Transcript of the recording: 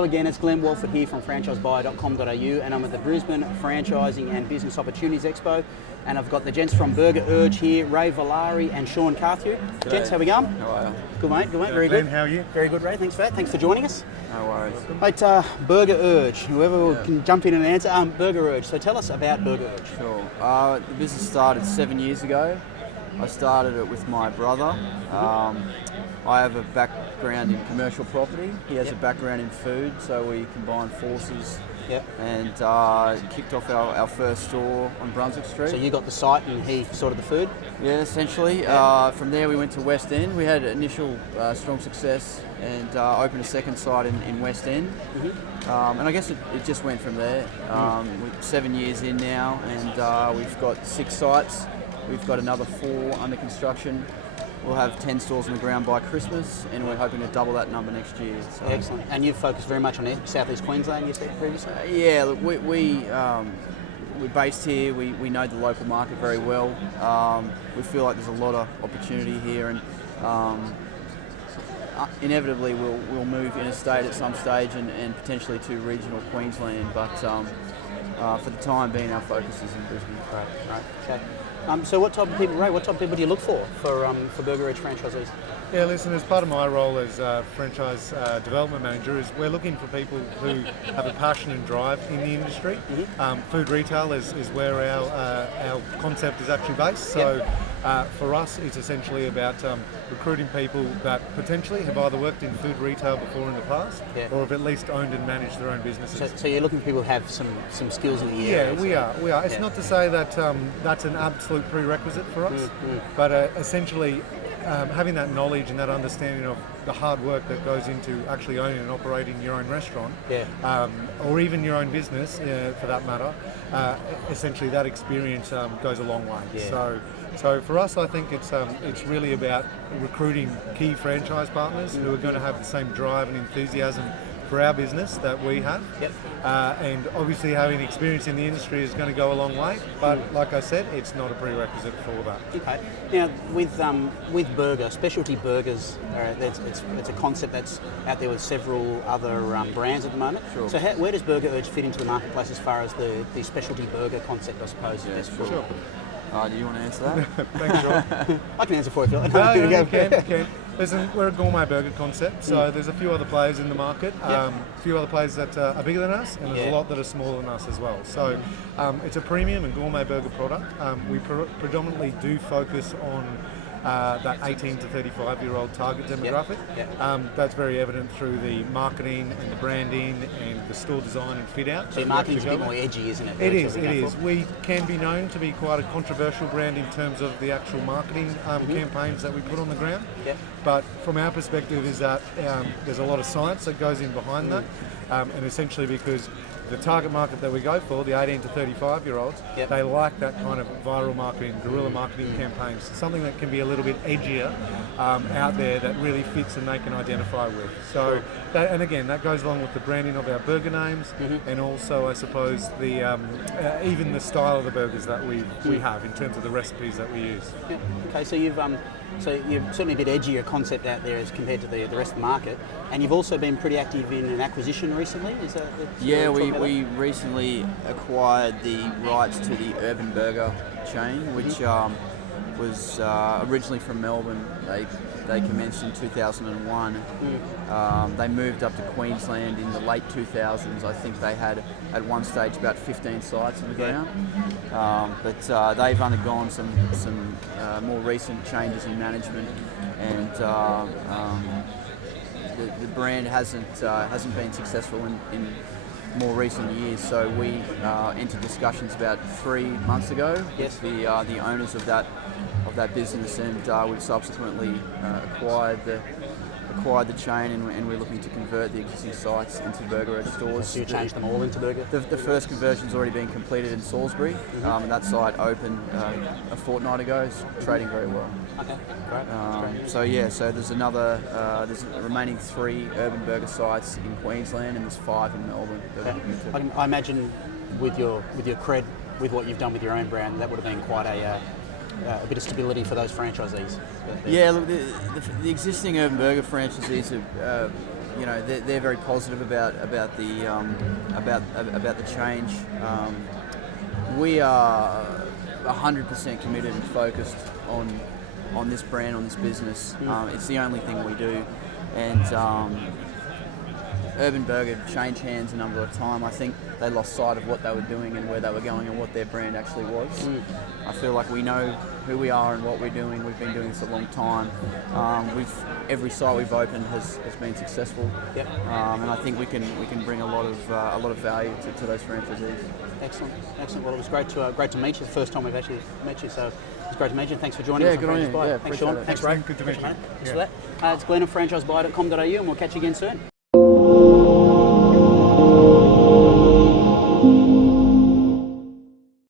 Hello again, it's Glenn Walford here from franchisebuyer.com.au, and I'm at the Brisbane Franchising and Business Opportunities Expo, and I've got the gents from Burger Urge here, Ray Villari and Sean Carthew. G'day. Gents, how we going? How are you? Good mate, very Glenn, good. how are you? Very good, Ray, thanks for that. Thanks for joining us. No worries. Mate, Burger Urge, whoever can jump in and answer. Burger Urge, so tell us about Burger Urge. Sure. The business started 7 years ago. I started it with my brother. I have a background in commercial property. He has a background in food, so we combined forces and kicked off our first store on Brunswick Street. So you got the site and he sorted the food? Yeah, essentially. From there we went to West End. We had initial strong success and opened a second site in West End. And I guess it just went from there. We're 7 years in now, and we've got 6 sites. We've got another 4 under construction. We'll have 10 stores on the ground by Christmas, and we're hoping to double that number next year. So. Excellent. And you've focused very much on South East Queensland, you said previously? Yeah, look, we're based here. We know the local market very well. We feel like there's a lot of opportunity here, and inevitably we'll move interstate at some stage and potentially to regional Queensland. But for the time being, our focus is in Brisbane. Right. Okay. So what type of people, Ray, what type of people do you look for Burger Urge franchisees? Yeah, listen, as part of my role as franchise development manager, is we're looking for people who have a passion and drive in the industry. Food retail is where our concept is actually based. So for us, it's essentially about recruiting people that potentially have either worked in food retail before in the past, or have at least owned and managed their own businesses. So you're looking for people who have some skills in the area. area. We are. It's not to say that that's an absolute prerequisite for us, but essentially having that knowledge and that understanding of the hard work that goes into actually owning and operating your own restaurant, or even your own business for that matter, essentially that experience goes a long way. So for us, I think it's really about recruiting key franchise partners who are going to have the same drive and enthusiasm for our business that we have. And obviously having experience in the industry is going to go a long way, but like I said, it's not a prerequisite for that. Okay. Now with burger, specialty burgers, it's a concept that's out there with several other brands at the moment. Sure. So where does Burger Urge fit into the marketplace as far as the specialty burger concept, I suppose? Sure. Do you want to answer that? Thanks, Rob. I can answer for you, Phil. No, you can. Listen, we're a gourmet burger concept, so there's a few other players in the market, a few other players that are bigger than us, and there's a lot that are smaller than us as well. So it's a premium and gourmet burger product. We predominantly do focus on that 18 to 35-year-old target demographic. That's very evident through the marketing and the branding and the store design and fit out. So your marketing's a bit more edgy, isn't it? It is. We can be known to be quite a controversial brand in terms of the actual marketing campaigns that we put on the ground. But from our perspective is that there's a lot of science that goes in behind that, and essentially because the target market that we go for, the 18 to 35-year-olds, they like that kind of viral marketing, guerrilla marketing campaigns, something that can be a little bit edgier out there that really fits and they can identify with. So, and again, that goes along with the branding of our burger names, and also, I suppose, the even the style of the burgers that we have in terms of the recipes that we use. Okay, so you're certainly a bit edgier concept out there as compared to the rest of the market, and you've also been pretty active in an acquisition recently. Is that? We recently acquired the rights to the Urban Burger chain, which was originally from Melbourne. They commenced in 2001. They moved up to Queensland in the late 2000s. I think they had at one stage about 15 sites on the ground. But they've undergone some more recent changes in management, and the brand hasn't been successful in more recent years. So we entered discussions about 3 months ago with the owners of that business, and we've subsequently acquired the chain, and we're looking to convert the existing sites into Burger Urge stores. So you changed them all into burger? The first conversion's already been completed in Salisbury, and that site opened a fortnight ago. It's trading very well. Okay, great. So there's there's remaining 3 Urban Burger sites in Queensland, and there's 5 in Melbourne. I imagine with your cred, with what you've done with your own brand, that would have been quite a bit of stability for those franchisees. Yeah, look, the existing Urban Burger franchisees are you know, they're very positive about the change. We are 100% committed and focused on this brand, on this business. It's the only thing we do, and Urban Burger changed hands a number of times. I think they lost sight of what they were doing and where they were going and what their brand actually was. I feel like we know who we are and what we're doing. We've been doing this a long time. Every site we've opened has been successul. Yep. And I think we can bring a lot of value to those franchisees. Excellent. Well, it was great to meet you. The first time we've actually met you, so it's great to meet you. Thanks for joining us. Good on you. Thanks, Sean. Thanks, Ray. Good to meet you. Thanks for that. It's Glenn of franchisebuy.com.au, and we'll catch you again soon.